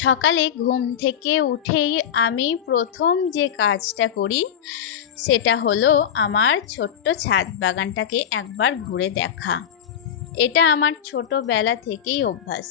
সকালে ঘুম থেকে উঠেই আমি প্রথম যে কাজটা করি সেটা হলো আমার ছোট্ট ছাদ বাগানটাকে একবার ঘুরে দেখা। এটা আমার ছোটোবেলা থেকেই অভ্যাস।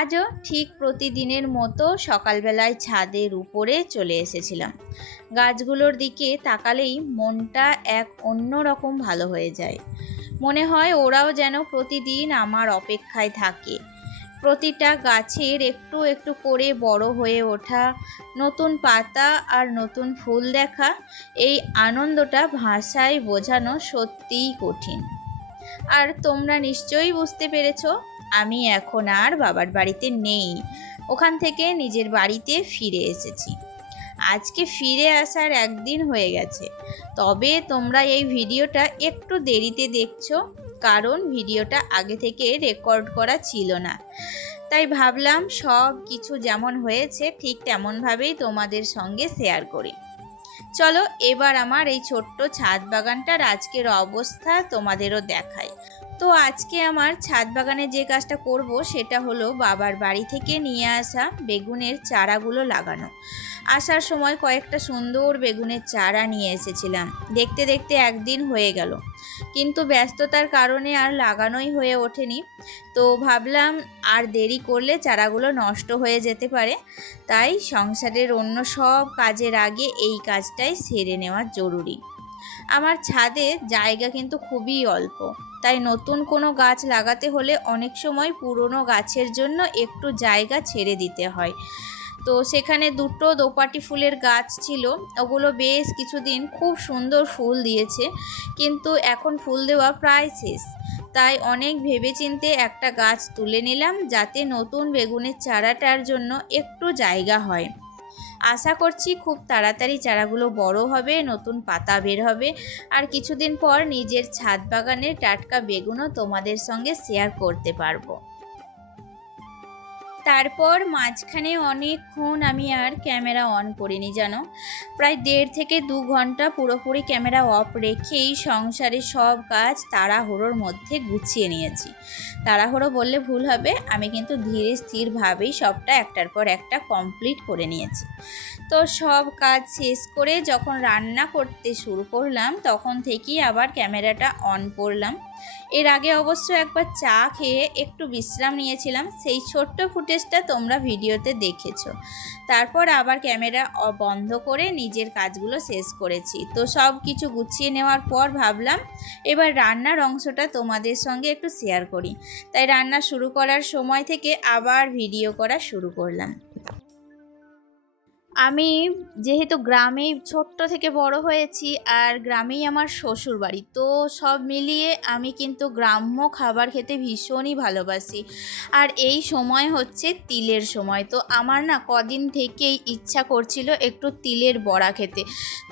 আজও ঠিক প্রতিদিনের মতো সকালবেলায় ছাদের উপরে চলে এসেছিলাম। গাছগুলোর দিকে তাকালেই মনটা এক অন্যরকম ভালো হয়ে যায়। মনে হয় ওরাও যেন প্রতিদিন আমার অপেক্ষায় থাকে। প্রতিটা গাছের একটু একটু করে বড় হয়ে ওঠা, নতুন পাতা আর নতুন ফুল দেখা, এই আনন্দটা ভাষায় বোঝানো সত্যিই কঠিন। আর তোমরা নিশ্চয়ই বুঝতে পেরেছো, আমি এখন আর বাবার বাড়িতে নেই। ওখান থেকে নিজের বাড়িতে ফিরে এসেছি। আজকে ফিরে আসার একদিন হয়ে গেছে। তবে তোমরা এই ভিডিওটা একটু দেরিতে দেখছো, কারণ ভিডিওটা আগে থেকে রেকর্ড করা ছিল না। তাই ভাবলাম সব কিছু যেমন হয়েছে ঠিক তেমনভাবেই তোমাদের সঙ্গে শেয়ার করি। চলো এবার আমার এই ছোট্ট ছাদ বাগানটার আজকের অবস্থা তোমাদেরও দেখাই। তো আজকে আমার ছাদ বাগানে যে কাজটা করব সেটা হলো বাবার বাড়ি থেকে নিয়ে আসা বেগুনের চারাগুলো লাগানো। আসার সময় কয়েকটা সুন্দর বেগুনের চারা নিয়ে এসেছিলাম। দেখতে দেখতে একদিন হয়ে গেল, কিন্তু ব্যস্ততার কারণে আর লাগানোই হয়ে ওঠেনি। তো ভাবলাম আর দেরি করলে চারাগুলো নষ্ট হয়ে যেতে পারে, তাই সংসারের অন্য সব কাজের আগে এই কাজটাই সেরে নেওয়া জরুরি। আমার ছাদে জায়গা কিন্তু খুবই অল্প, তাই নতুন কোনো গাছ লাগাতে হলে অনেক সময় পুরনো গাছের জন্য একটু জায়গা ছেড়ে দিতে হয়। তো সেখানে দুটো দোপাটি ফুলের গাছ ছিল, ওগুলো বেশ কিছুদিন খুব সুন্দর ফুল দিয়েছে, কিন্তু এখন ফুল দেওয়া প্রায় শেষ। তাই অনেক ভেবেচিন্তে একটা গাছ তুলে নিলাম, যাতে নতুন বেগুনের চারাটার জন্য একটু জায়গা হয়। আশা করছি খুব তাড়াতাড়ি চারাগুলো বড় হবে, নতুন পাতা বের হবে, আর কিছুদিন পর নিজের ছাদ বাগানের টাটকা বেগুনও তোমাদের সঙ্গে শেয়ার করতে পারবো। তারপর মাঝখানে অনেকক্ষণ আমি আর ক্যামেরা অন করিনি জানো। প্রায় 1.5 থেকে 2 ঘন্টা পুরোপুরি ক্যামেরা অফ রেখেই সংসারের সব কাজ তাড়াহুড়োর মধ্যে গুছিয়ে নিয়েছি। তাড়াহুড়ো বললে ভুল হবে, আমি কিন্তু ধীরে স্থিরভাবেই সবটা একটার পর একটা কমপ্লিট করে নিয়েছি। তো সব কাজ শেষ করে যখন রান্না করতে শুরু করলাম, তখন থেকেই আবার ক্যামেরাটা অন করলাম। এর আগে অবশ্য একবার চা খেয়ে একটু বিশ্রাম নিয়েছিলাম, সেই ছোট্ট ফুটেজটা তোমরা ভিডিওতে দেখেছো। তারপর আবার ক্যামেরা বন্ধ করে নিজের কাজগুলো শেষ করেছি। তো সব কিছু গুছিয়ে নেওয়ার পর ভাবলাম এবার রান্নার অংশটা তোমাদের সঙ্গে একটু শেয়ার করি। তাই রান্না শুরু করার সময় থেকে আবার ভিডিও করা শুরু করলাম। আমি যেহেতু গ্রামেই ছোট্ট থেকে বড় হয়েছি, আর গ্রামেই আমার শ্বশুর বাড়ি, তো সব মিলিয়ে আমি কিন্তু গ্রাম্য খাবার খেতে ভীষণই ভালোবাসি। আর এই সময় হচ্ছে তিলের সময়, তো আমার না কদিন থেকেই ইচ্ছা করছিল একটু তিলের বড়া খেতে।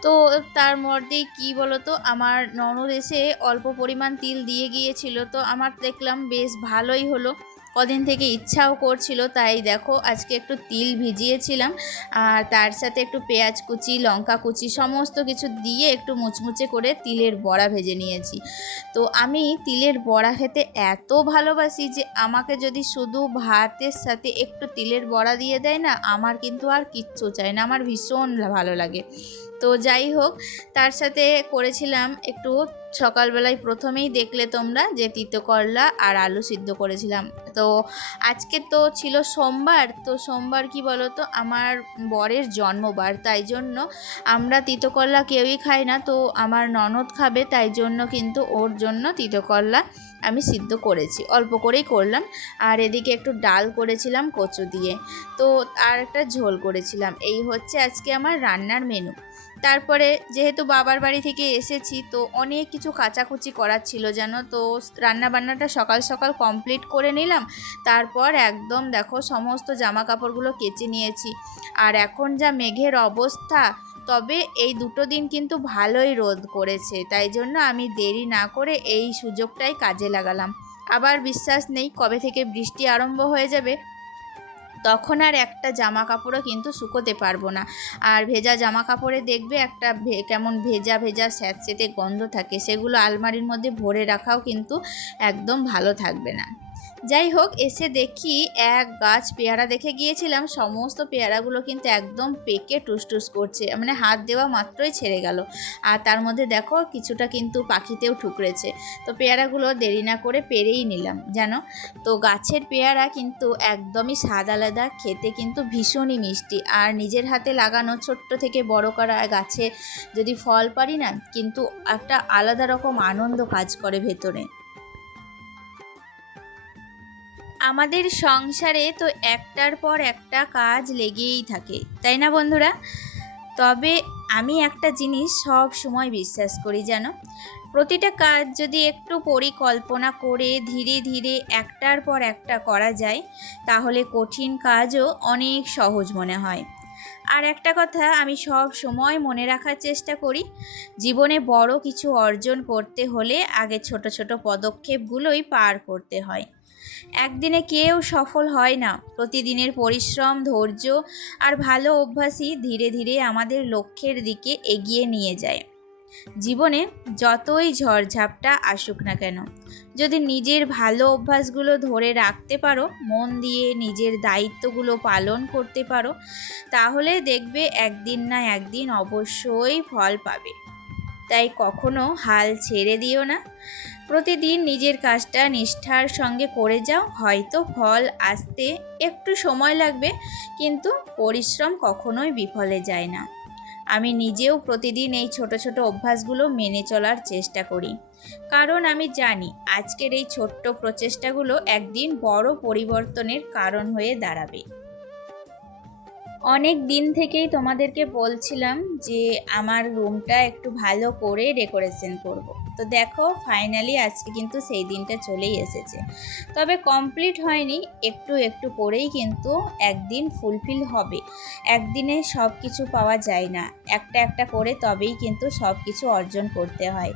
তো তার মধ্যেই কী বলো তো, আমার ননদ এসে অল্প পরিমাণ তিল দিয়ে গিয়েছিল, তো আমার দেখলাম বেশ ভালোই হলো। কদিন থেকে ইচ্ছাও করছিল, তাই দেখো আজকে একটু তিল ভিজিয়েছিলাম, আর তার সাথে একটু পেঁয়াজ কুচি, লঙ্কা কুচি সমস্ত কিছু দিয়ে একটু মুচমুচে করে তিলের বড়া ভেজে নিয়েছি। তো আমি তিলের বড়া খেতে এত ভালোবাসি যে আমাকে যদি শুধু ভাতের সাথে একটু তিলের বড়া দিয়ে দেয় না, আমার কিন্তু আর কিচ্ছু চাই না, আমার ভীষণ ভালো লাগে। তো যাই হোক, তার সাথে করেছিলাম একটু সকালবেলায় প্রথমেই দেখলে তোমরা যে তিতো করলা আর আলু সিদ্ধ করেছিলাম। তো আজকে তো ছিল সোমবার, তো সোমবার কি বলো তো, আমার বরের জন্মবার, তাই জন্য আমরা তিতো করলা কেউই খাই না। তো আমার ননদ খাবে, তাই জন্য কিন্তু ওর জন্য তিতো করলা আমি সিদ্ধ করেছি, অল্প করেই করলাম। আর এদিকে একটু ডাল করেছিলাম কচু দিয়ে, তো আর একটা ঝোল করেছিলাম। এই হচ্ছে আজকে আমার রান্নার মেনু। তারপরে যেহেতু বাবার বাড়ি থেকে এসেছি, তো অনেক কিছু কাচাকুচি করার ছিল জানো, তো রান্না বান্নাটা সকাল সকাল কমপ্লিট করে নিলাম। তারপর একদম দেখো সমস্ত জামা কাপড়গুলো কেচে নিয়েছি। আর এখন যা মেঘের অবস্থা, তবে এই 2 দিন কিন্তু ভালোই রোদ করেছে, তাই জন্য আমি দেরি না করে এই সুযোগটাই কাজে লাগালাম। আবার বিশ্বাস নেই কবে থেকে বৃষ্টি আরম্ভ হয়ে যাবে, তখন আর একটা জামা কাপড়ও কিন্তু শুকোতে পারবো না। আর ভেজা জামা কাপড়ে দেখবে একটা কেমন ভেজা ভেজা স্যাঁতসেঁতে গন্ধ থাকে, সেগুলো আলমারির মধ্যে ভরে রাখাও কিন্তু একদম ভালো থাকবে না। যাই হোক, এসে দেখি এক গাছ পেয়ারা দেখে গিয়েছিলাম, সমস্ত পেয়ারাগুলো কিন্তু একদম পেকে টুসটুস করছে, মানে হাত দেওয়া মাত্রই ছেড়ে গেল। আর তার মধ্যে দেখো কিছুটা কিন্তু পাখিতেও ঠুকরেছে। তো পেয়ারাগুলো দেরি না করে পেরেই নিলাম জানো। তো গাছের পেয়ারা কিন্তু একদমই স্বাদ আলাদা, খেতে কিন্তু ভীষণই মিষ্টি। আর নিজের হাতে লাগানো ছোট্ট থেকে বড় করা গাছে যদি ফল পারি না, কিন্তু একটা আলাদা রকম আনন্দ কাজ করে ভেতরে। আমাদের সংসারে তো একটার পর একটা কাজ লেগেই থাকে, তাই না বন্ধুরা? তবে আমি একটা জিনিস সব সময় বিশ্বাস করি জানো, প্রতিটা কাজ যদি একটু পরিকল্পনা করে ধীরে ধীরে একটার পর একটা করা যায়, তাহলে কঠিন কাজও অনেক সহজ মনে হয়। আর একটা কথা আমি সব সময় মনে রাখার চেষ্টা করি, জীবনে বড় কিছু অর্জন করতে হলে আগে ছোট ছোট পদক্ষেপগুলোই পার করতে হয়। একদিনে কেউ সফল হয় না, প্রতিদিনের পরিশ্রম, ধৈর্য আর ভালো অভ্যাসই ধীরে ধীরে আমাদের লক্ষ্যের দিকে এগিয়ে নিয়ে যায়। জীবনে যতই ঝড়ঝাপটা আসুক না কেন, যদি নিজের ভালো অভ্যাসগুলো ধরে রাখতে পারো, মন দিয়ে নিজের দায়িত্বগুলো পালন করতে পারো, তাহলে দেখবে একদিন না একদিন অবশ্যই ফল পাবে। তাই কখনো হাল ছেড়ে দিও না, প্রতিদিন নিজের কাজটা নিষ্ঠার সঙ্গে করে যাও। হয়তো ফল আসতে একটু সময় লাগবে, কিন্তু পরিশ্রম কখনোই বিফলে যায় না। আমি নিজেও প্রতিদিন এই ছোট ছোট অভ্যাসগুলো মেনে চলার চেষ্টা করি, কারণ আমি জানি আজকের এই ছোট্ট প্রচেষ্টাগুলো একদিন বড় পরিবর্তনের কারণ হয়ে দাঁড়াবে। অনেক দিন থেকেই তোমাদেরকে বলছিলাম যে আমার রুমটা একটু ভালো করে ডেকোরেশন করব। তো দেখো ফাইনালি আজকে কিন্তু সেই দিনটা চলেই এসেছে। তবে কমপ্লিট হয়নি, একটু একটু করেই কিন্তু একদিন ফুলফিল হবে। একদিনে সব কিছু পাওয়া যায় না, একটা একটা করে তবেই কিন্তু সব কিছু অর্জন করতে হয়।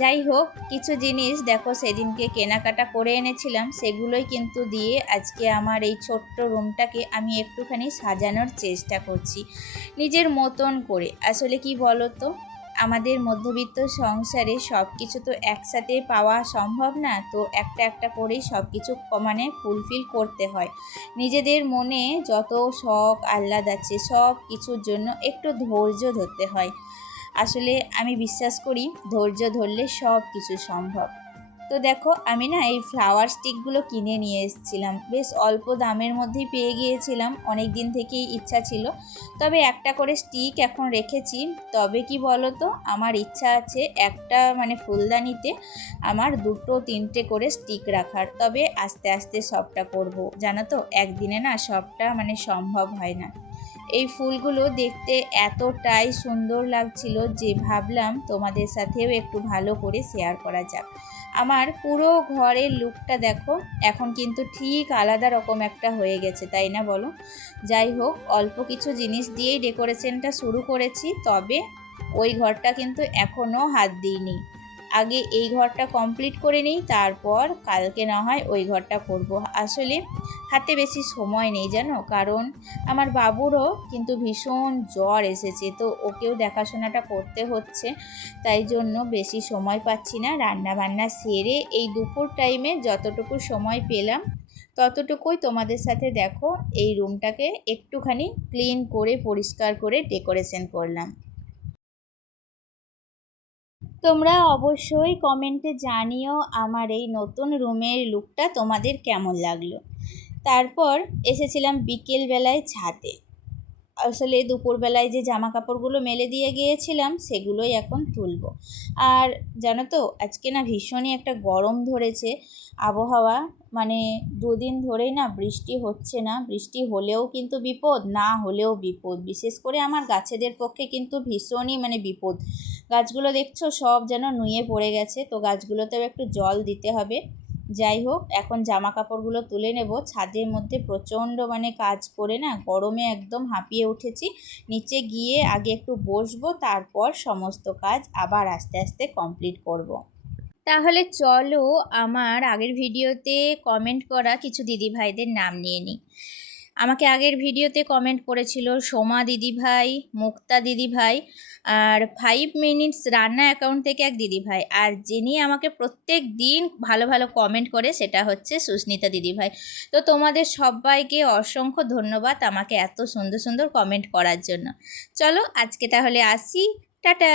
যাই হোক, কিছু জিনিস দেখো সেদিনকে কেনাকাটা করে এনেছিলাম, সেগুলোই কিন্তু দিয়ে আজকে আমার এই ছোট্ট রুমটাকে আমি একটুখানি সাজানোর চেষ্টা করছি নিজের মতন করে। আসলে কি বলো তো, আমাদের মধ্যবিত্ত সংসারে সব কিছু তো একসাথে পাওয়া সম্ভব না, তো একটা একটা করেই সব কিছু মানে ফুলফিল করতে হয়। নিজেদের মনে যত শখ আহ্লাদ আছে সব কিছুর জন্য একটু ধৈর্য ধরতে হয়। আসলে আমি বিশ্বাস করি ধৈর্য ধরলে সব কিছু সম্ভব। তো দেখো আমি না এই ফ্লাওয়ার স্টিকগুলো কিনে নিয়ে এসেছিলাম, বেশ অল্প দামের মধ্যেই পেয়ে গিয়েছিলাম, অনেক দিন থেকেই ইচ্ছা ছিল। তবে একটা করে স্টিক এখন রেখেছি। তবে কি বলো তো, আমার ইচ্ছা আছে একটা মানে ফুলদানিতে আমার 2-3টে করে স্টিক রাখার। তবে আস্তে আস্তে সবটা করব, জানো তো একদিনে না সবটা মানে সম্ভব হয় না। এই ফুলগুলো দেখতে এতটাই সুন্দর লাগছিল যে ভাবলাম তোমাদের সাথেও একটু ভালো করে শেয়ার করা যাক। আমার পুরো ঘরের লুকটা দেখো এখন কিন্তু ঠিক আলাদা রকম একটা হয়ে গেছে, তাই না বলো? যাই হোক, অল্প কিছু জিনিস দিয়েই ডেকোরেশনটা শুরু করেছি, তবে ওই ঘরটা কিন্তু এখনও হাত দিইনি। আগে এই ঘরটা কমপ্লিট করে নিই, তারপর কালকে না হয় ওই ঘরটা করব। আসলে হাতে বেশি সময় নেই জানো, কারণ আমার বাবুরও কিন্তু ভীষণ জ্বর এসেছে, তো ওকেও দেখাশোনাটা করতে হচ্ছে। তাই জন্য বেশি সময় পাচ্ছি না, রান্না বান্না সেরে এই দুপুর টাইমে যতটুকু সময় পেলাম ততটুকুই তোমাদের সাথে দেখো এই রুমটাকে একটুখানি ক্লিন করে পরিষ্কার করে ডেকোরেশন করলাম। তোমরা অবশ্যই কমেন্টে জানিও আমার এই নতুন রুমের লুকটা তোমাদের কেমন লাগলো। তারপর এসেছিলাম বিকেলবেলায় ছাদে। আসলে দুপুরবেলায় যে জামা কাপড়গুলো মেলে দিয়ে গিয়েছিলাম সেগুলোই এখন তুলবো। আর জানো তো আজকে না ভীষণই একটা গরম ধরেছে আবহাওয়া, মানে 2 দিন ধরেই না বৃষ্টি হচ্ছে না। বৃষ্টি হলেও কিন্তু বিপদ, না হলেও বিপদ। বিশেষ করে আমার গাছেদের পক্ষে কিন্তু ভীষণই মানে বিপদ। গাছগুলো দেখছো সব যেন নুয়ে পড়ে গেছে, তো গাছগুলোতেও একটু জল দিতে হবে। যাই হোক, এখন জামা কাপড়গুলো তুলে নেব। ছাদের মধ্যে প্রচণ্ড মানে কাজ করে না গরমে একদম হাঁপিয়ে উঠেছি। নিচে গিয়ে আগে একটু বসবো, তারপর সমস্ত কাজ আবার আস্তে আস্তে কমপ্লিট করব। তাহলে চলো আমার আগের ভিডিওতে কমেন্ট করা কিছু দিদিভাইদের নাম নিয়ে নিই। আমাকে আগের ভিডিওতে কমেন্ট করেছিল সোমা দিদিভাই, মুক্তা দিদিভাই, আর 5 মিনিটস রান্না অ্যাকাউন্ট থেকে এক দিদিভাই, আর যিনি আমাকে প্রত্যেক দিন ভালো ভালো কমেন্ট করে সেটা হচ্ছে সুস্মিতা দিদিভাই। তো তোমাদের সবাইকে অসংখ্য ধন্যবাদ আমাকে এত সুন্দর সুন্দর কমেন্ট করার জন্য। চলো আজকে তাহলে আসি, টাটা।